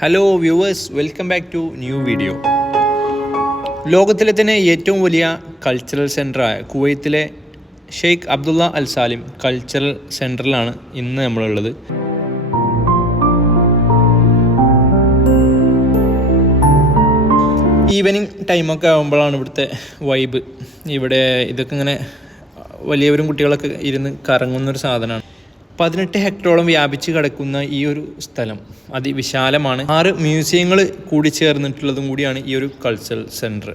Hello viewers, welcome back to new video. ലോകത്തിലെ തന്നെ ഏറ്റവും വലിയ കൾച്ചറൽ സെൻ്ററായ കുവൈത്തിലെ Sheikh Abdullah Al Salim cultural സെൻറ്ററിലാണ് ഇന്ന് നമ്മളുള്ളത്. ഈവനിങ് ടൈമൊക്കെ ആകുമ്പോഴാണ് ഇവിടുത്തെ വൈബ്. ഇവിടെ ഇതൊക്കെ ഇങ്ങനെ വലിയവരും കുട്ടികളൊക്കെ ഇരുന്ന് കറങ്ങുന്നൊരു സാധനമാണ്. 18 ഹെക്ടറോളം വ്യാപിച്ച് കിടക്കുന്ന ഈ ഒരു സ്ഥലം അതിവിശാലമാണ്. 6 മ്യൂസിയങ്ങൾ കൂടി ചേർന്നിട്ടുള്ളതും കൂടിയാണ് ഈ ഒരു കൾച്ചറൽ സെൻറ്റർ.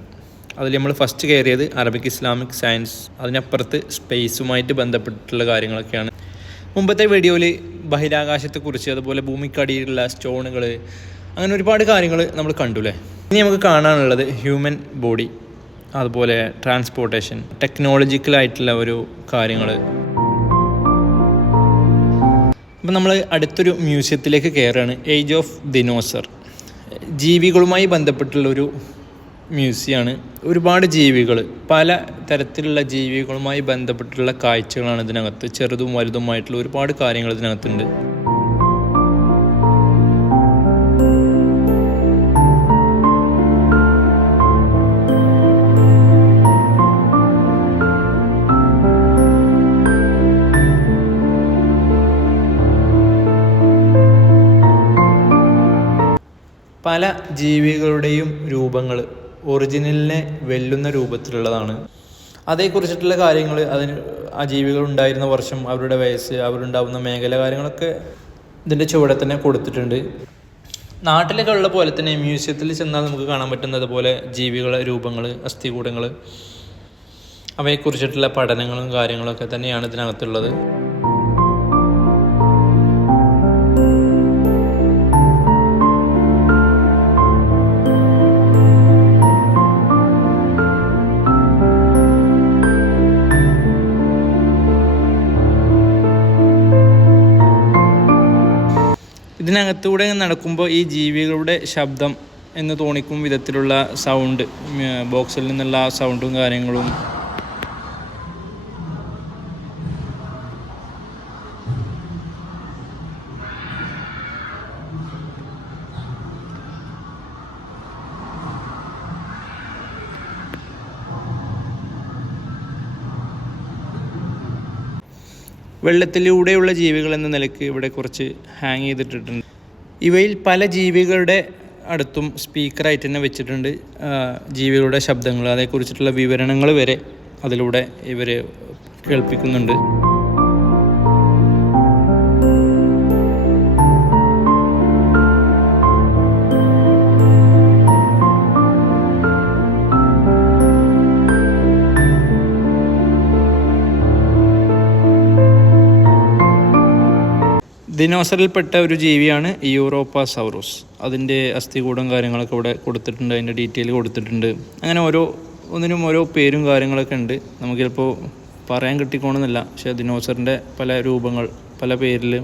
അതിൽ നമ്മൾ ഫസ്റ്റ് കയറിയത് അറബിക് ഇസ്ലാമിക് സയൻസ്, അതിനപ്പുറത്ത് സ്പേസുമായിട്ട് ബന്ധപ്പെട്ടിട്ടുള്ള കാര്യങ്ങളൊക്കെയാണ്. മുമ്പത്തെ വീഡിയോയിൽ ബഹിരാകാശത്തെക്കുറിച്ച്, അതുപോലെ ഭൂമിക്കടിയിലുള്ള സ്റ്റോണുകൾ, അങ്ങനെ ഒരുപാട് കാര്യങ്ങൾ നമ്മൾ കണ്ടുല്ലേ. ഇനി നമുക്ക് കാണാനുള്ളത് ഹ്യൂമൻ ബോഡി, അതുപോലെ ട്രാൻസ്പോർട്ടേഷൻ, ടെക്നോളജിക്കലായിട്ടുള്ള ഒരു കാര്യങ്ങൾ. അപ്പം നമ്മൾ അടുത്തൊരു മ്യൂസിയത്തിലേക്ക് കയറുകയാണ്. ഏജ് ഓഫ് ദിനോസർ, ജീവികളുമായി ബന്ധപ്പെട്ടുള്ളൊരു മ്യൂസിയമാണ്. ഒരുപാട് ജീവികൾ, പല തരത്തിലുള്ള ജീവികളുമായി ബന്ധപ്പെട്ടുള്ള കാഴ്ചകളാണ് ഇതിനകത്ത്. ചെറുതും വലുതുമായിട്ടുള്ള ഒരുപാട് കാര്യങ്ങൾ ഇതിനകത്തുണ്ട്. പല ജീവികളുടെയും രൂപങ്ങൾ ഒറിജിനലിനെ വെല്ലുന്ന രൂപത്തിലുള്ളതാണ്. അതേക്കുറിച്ചിട്ടുള്ള കാര്യങ്ങൾ, ആ ജീവികൾ ഉണ്ടായിരുന്ന വർഷം, അവരുടെ വയസ്സ്, അവരുണ്ടാവുന്ന മേഖല, കാര്യങ്ങളൊക്കെ ഇതിൻ്റെ ചുവടെ തന്നെ കൊടുത്തിട്ടുണ്ട്. നാട്ടിലൊക്കെ ഉള്ള പോലെ തന്നെ മ്യൂസിയത്തിൽ ചെന്നാൽ നമുക്ക് കാണാൻ പറ്റുന്നത് പോലെ ജീവികളെ രൂപങ്ങൾ, അസ്ഥികൂടങ്ങൾ, അവയെക്കുറിച്ചിട്ടുള്ള പഠനങ്ങളും കാര്യങ്ങളൊക്കെ തന്നെയാണ് ഇതിനകത്തുള്ളത്. ഇതിനകത്തൂടെ നടക്കുമ്പോൾ ഈ ജീവികളുടെ ശബ്ദം എന്ന് തോന്നിക്കും വിധത്തിലുള്ള സൗണ്ട്, ബോക്സിൽ നിന്നുള്ള ആ സൗണ്ടും കാര്യങ്ങളും. വെള്ളത്തിലൂടെയുള്ള ജീവികൾ എന്ന നിലയ്ക്ക് ഇവിടെ കുറച്ച് ഹാങ് ചെയ്തിട്ടിട്ടുണ്ട്. ഇവയിൽ പല ജീവികളുടെ അടുത്തും സ്പീക്കറായിട്ട് തന്നെ വെച്ചിട്ടുണ്ട്. ജീവികളുടെ ശബ്ദങ്ങൾ, അതേക്കുറിച്ചിട്ടുള്ള വിവരണങ്ങൾ വരെ അതിലൂടെ ഇവർ കേൾപ്പിക്കുന്നുണ്ട്. ദിനോസറിൽപ്പെട്ട ഒരു ജീവിയാണ് യൂറോപ്പാസൗറസ്. അതിൻ്റെ അസ്ഥികൂടം കാര്യങ്ങളൊക്കെ ഇവിടെ കൊടുത്തിട്ടുണ്ട്, അതിൻ്റെ ഡീറ്റെയിൽ കൊടുത്തിട്ടുണ്ട്. അങ്ങനെ ഒന്നിനും ഓരോ പേരും കാര്യങ്ങളൊക്കെ ഉണ്ട്. നമുക്ക് ചിലപ്പോൾ പറയാൻ കിട്ടിക്കോണമെന്നില്ല, പക്ഷേ ദിനോസറിൻ്റെ പല രൂപങ്ങൾ പല പേരിൽ.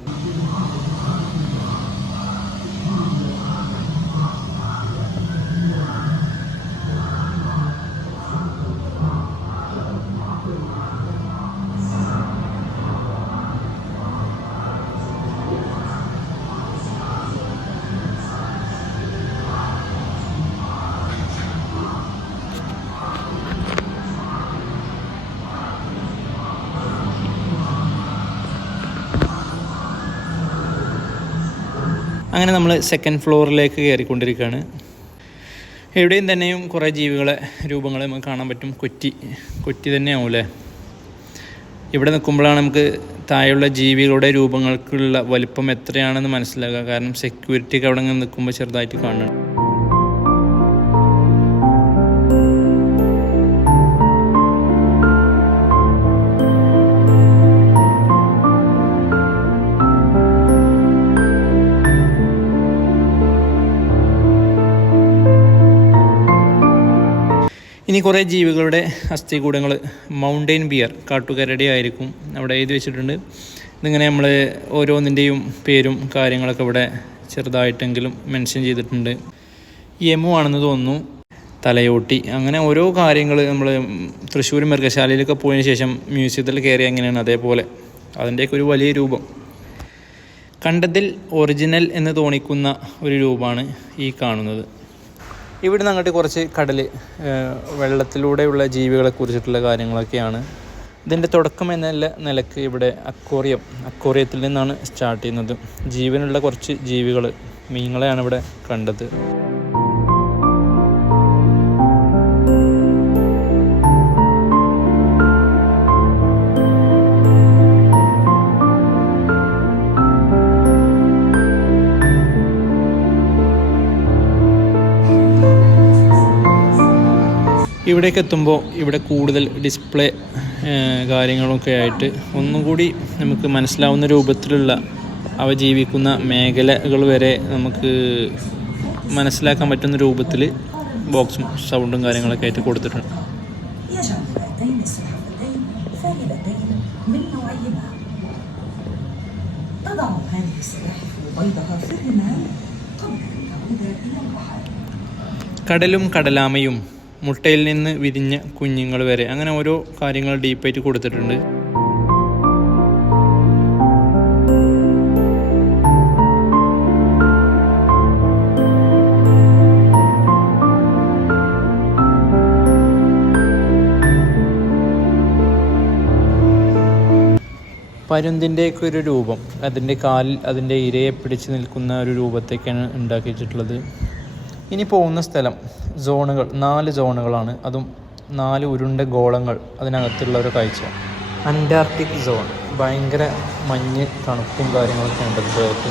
അങ്ങനെ നമ്മൾ സെക്കൻഡ് ഫ്ലോറിലേക്ക് കയറിക്കൊണ്ടിരിക്കുകയാണ്. എവിടെയും തന്നെയും കുറേ ജീവികളെ രൂപങ്ങൾ നമുക്ക് കാണാൻ പറ്റും. കൊറ്റി തന്നെയാവും അല്ലേ. ഇവിടെ നിൽക്കുമ്പോഴാണ് നമുക്ക് താഴെയുള്ള ജീവികളുടെ രൂപങ്ങൾക്കുള്ള വലിപ്പം എത്രയാണെന്ന് മനസ്സിലാക്കുക. കാരണം സെക്യൂരിറ്റിക്ക് അവിടെ നിന്ന് നിൽക്കുമ്പോൾ ചെറുതായിട്ട് കാണണം. ഇനി കുറേ ജീവികളുടെ അസ്ഥികൂടങ്ങൾ, മൗണ്ടെയിൻ ബിയർ, കാട്ടുകരടി ആയിരിക്കും അവിടെ എഴുതി വെച്ചിട്ടുണ്ട്. ഇതിങ്ങനെ നമ്മൾ ഓരോന്നിൻ്റെയും പേരും കാര്യങ്ങളൊക്കെ ഇവിടെ ചെറുതായിട്ടെങ്കിലും മെൻഷൻ ചെയ്തിട്ടുണ്ട്. യമു ആണെന്ന് തോന്നുന്നു, തലയോട്ടി, അങ്ങനെ ഓരോ കാര്യങ്ങൾ. നമ്മൾ തൃശ്ശൂർ മൃഗശാലയിലൊക്കെ പോയതിന് ശേഷം മ്യൂസിയത്തിൽ കയറി എങ്ങനെയാണ് അതേപോലെ അതിൻ്റെയൊക്കെ ഒരു വലിയ രൂപം. കണ്ടതിൽ ഒറിജിനൽ എന്ന് തോന്നിക്കുന്ന ഒരു രൂപമാണ് ഈ കാണുന്നത്. ഇവിടെ നിന്ന് അങ്ങോട്ട് കുറച്ച് കടൽ, വെള്ളത്തിലൂടെയുള്ള ജീവികളെ കുറിച്ചിട്ടുള്ള കാര്യങ്ങളൊക്കെയാണ്. ഇതിൻ്റെ തുടക്കം എന്ന നിലക്ക് ഇവിടെ അക്വേറിയത്തിൽ നിന്നാണ് സ്റ്റാർട്ട് ചെയ്യുന്നത്. ജീവനുള്ള കുറച്ച് ജീവികൾ, മീനുകളെയാണ് ഇവിടെ കണ്ടത്. ഇവിടേക്ക് എത്തുമ്പോൾ ഇവിടെ കൂടുതൽ ഡിസ്പ്ലേ കാര്യങ്ങളൊക്കെ ആയിട്ട് ഒന്നും കൂടി നമുക്ക് മനസ്സിലാവുന്ന രൂപത്തിലുള്ള അവ ജീവിക്കുന്ന മേഖലകൾ വരെ നമുക്ക് മനസ്സിലാക്കാൻ പറ്റുന്ന രൂപത്തിൽ ബോക്സും സൗണ്ടും കാര്യങ്ങളൊക്കെ ആയിട്ട് കൊടുത്തിട്ടുണ്ട്. കടലും കടലാമയും മുട്ടയിൽ നിന്ന് വിരിഞ്ഞ കുഞ്ഞുങ്ങൾ വരെ അങ്ങനെ ഓരോ കാര്യങ്ങൾ ഡീപ്പായിട്ട് കൊടുത്തിട്ടുണ്ട്. പരുന്തിൻ്റെയൊക്കെ ഒരു രൂപം, അതിൻ്റെ കാലിൽ അതിൻ്റെ ഇരയെ പിടിച്ച് നിൽക്കുന്ന ഒരു രൂപത്തേക്കാണ് ഉണ്ടാക്കിയിട്ടുള്ളത്. ഇനി പോകുന്ന സ്ഥലം സോണുകൾ, 4 സോണുകളാണ്. അതും 4 ഉരുണ്ട ഗോളങ്ങൾ അതിനകത്തുള്ള ഒരു കാഴ്ച. അന്റാർട്ടിക് സോൺ, ഭയങ്കര മഞ്ഞ് തണുപ്പും കാര്യങ്ങളൊക്കെ ഉണ്ട് അതിനകത്ത്.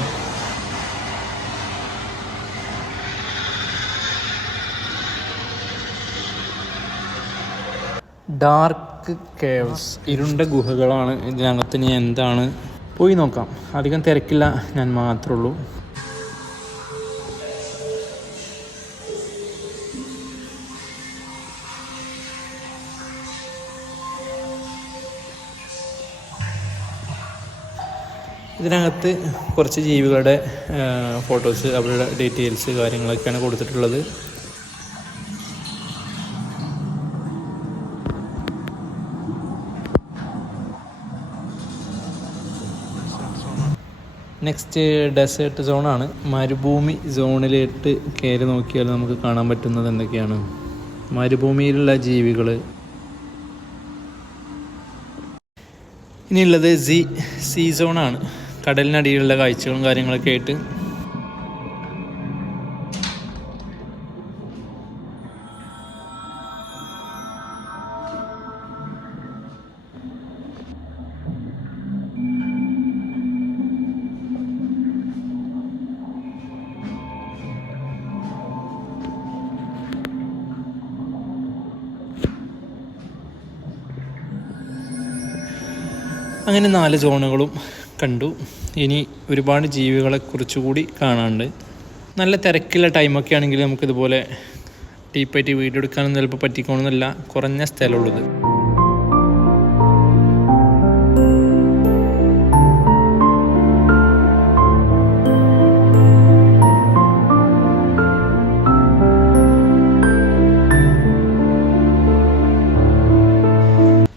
ഡാർക്ക് കേവ്സ്, ഇരുണ്ട ഗുഹകളാണ് ഇതിനകത്ത്. ഇനി എന്താണ്, പോയി നോക്കാം. അധികം തിരക്കില്ല, ഞാൻ മാത്രമേ ഉള്ളൂ. ഇതിനകത്ത് കുറച്ച് ജീവികളുടെ ഫോട്ടോസ്, അവരുടെ ഡീറ്റെയിൽസ് കാര്യങ്ങളൊക്കെയാണ് കൊടുത്തിട്ടുള്ളത്. നെക്സ്റ്റ് ഡെസേർട്ട് സോണാണ്. മരുഭൂമി സോണിലേക്ക് കയറി നോക്കിയാൽ നമുക്ക് കാണാൻ പറ്റുന്നത് എന്തൊക്കെയാണ്, മരുഭൂമിയിലുള്ള ജീവികൾ. ഇനിയുള്ളത് സീ സോണാണ്, കടലിനടിയിലുള്ള കാഴ്ചകളും കാര്യങ്ങളൊക്കെ ആയിട്ട്. അങ്ങനെ 4 സോണുകളും കണ്ടു. ഇനി ഒരുപാട് ജീവികളെ കുറിച്ചുകൂടി കാണാനുണ്ട്. നല്ല തിരക്കുള്ള ടൈമൊക്കെ ആണെങ്കിൽ നമുക്കിതുപോലെ ഡീപ്പായിട്ട് വീഡിയോ എടുക്കാനൊന്നും ചിലപ്പോൾ പറ്റിക്കണമെന്നില്ല, കുറഞ്ഞ സ്ഥലമുള്ളത്.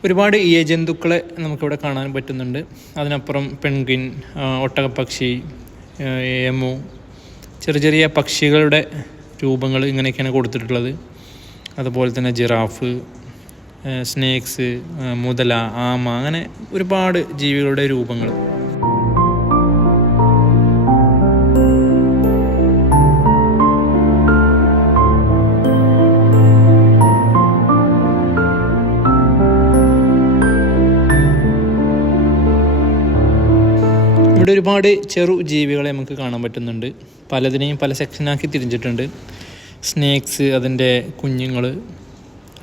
ഒരുപാട് ഇഴജന്തുക്കളെ നമുക്കിവിടെ കാണാൻ പറ്റുന്നുണ്ട്. അതിനപ്പുറം പെൻഗ്വിൻ, ഒട്ടകപ്പക്ഷി, എമു, ചെറിയ ചെറിയ പക്ഷികളുടെ രൂപങ്ങൾ ഇങ്ങനെയൊക്കെയാണ് കൊടുത്തിട്ടുള്ളത്. അതുപോലെ തന്നെ ജിറാഫ്, സ്നേക്സ്, മുതല, ആമ, അങ്ങനെ ഒരുപാട് ജീവികളുടെ രൂപങ്ങൾ. ഇവിടെ ഒരുപാട് ചെറു ജീവികളെ നമുക്ക് കാണാൻ പറ്റുന്നുണ്ട്. പലതിനെയും പല സെക്ഷനാക്കി തിരിച്ചിട്ടുണ്ട്. സ്നേക്സ്, അതിൻ്റെ കുഞ്ഞുങ്ങൾ,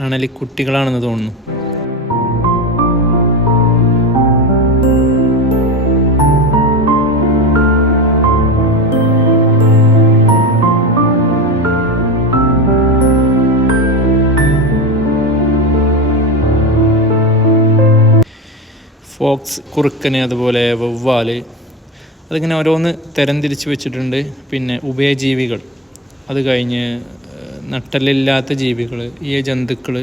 അണലിക്കുട്ടികളാണെന്ന് തോന്നുന്നു. ഫോക്സ്, കുറുക്കന്, അതുപോലെ വവ്വാല്, അതിങ്ങനെ ഓരോന്ന് തരംതിരിച്ച് വെച്ചിട്ടുണ്ട്. പിന്നെ ഉഭയജീവികൾ, അത് കഴിഞ്ഞ് നട്ടലില്ലാത്ത ജീവികൾ, ഈ ജന്തുക്കൾ,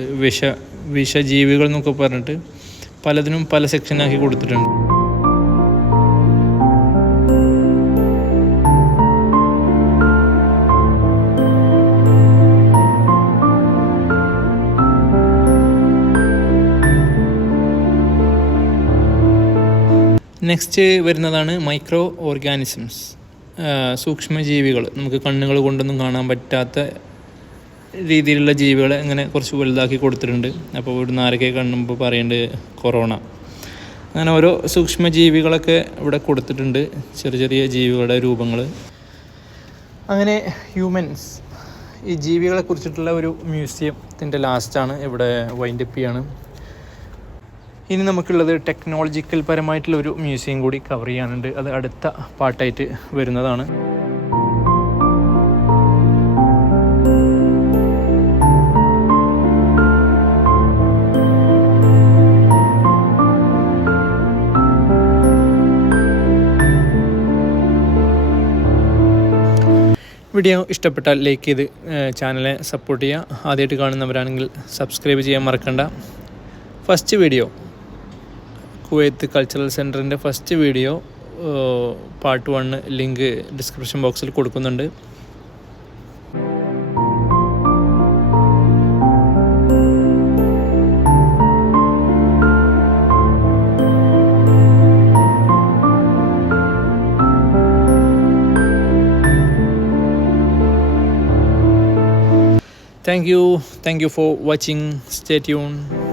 വിഷജീവികൾ എന്നൊക്കെ പറഞ്ഞിട്ട് പലതിനും പല സെക്ഷനാക്കി കൊടുത്തിട്ടുണ്ട്. നെക്സ്റ്റ് വരുന്നതാണ് മൈക്രോ ഓർഗാനിസംസ്, സൂക്ഷ്മജീവികൾ. നമുക്ക് കണ്ണുകൾ കൊണ്ടൊന്നും കാണാൻ പറ്റാത്ത രീതിയിലുള്ള ജീവികളെ അങ്ങനെ കുറച്ച് വലുതാക്കി കൊടുത്തിട്ടുണ്ട്. അപ്പോൾ ഇവിടുന്ന് ആരൊക്കെ കാണുമ്പോൾ പറയുന്നുണ്ട് കൊറോണ. അങ്ങനെ ഓരോ സൂക്ഷ്മജീവികളൊക്കെ ഇവിടെ കൊടുത്തിട്ടുണ്ട്, ചെറിയ ചെറിയ ജീവികളുടെ രൂപങ്ങൾ. അങ്ങനെ ഹ്യൂമൻസ്, ഈ ജീവികളെ കുറിച്ചിട്ടുള്ള ഒരു മ്യൂസിയത്തിൻ്റെ ലാസ്റ്റാണ് ഇവിടെ വൈൻഡപ്പ് ചെയ്യാണ്. ഇനി നമുക്കുള്ളത് ടെക്നോളജിക്കൽ പരമായിട്ടുള്ള ഒരു മ്യൂസിയം കൂടി കവർ ചെയ്യാനുണ്ട്. അത് അടുത്ത പാർട്ടായിട്ട് വരുന്നതാണ്. വീഡിയോ ഇഷ്ടപ്പെട്ടാൽ ലൈക്ക് ചെയ്ത് ചാനലിനെ സപ്പോർട്ട് ചെയ്യുക. ആദ്യമായിട്ട് കാണുന്നവരാണെങ്കിൽ സബ്സ്ക്രൈബ് ചെയ്യാൻ മറക്കണ്ട. ഫസ്റ്റ് വീഡിയോ, കുവൈത്ത് കൾച്ചറൽ സെൻറ്ററിൻ്റെ first video part 1 link description ബോക്സിൽ കൊടുക്കുന്നുണ്ട്. Thank you for watching. Stay tuned.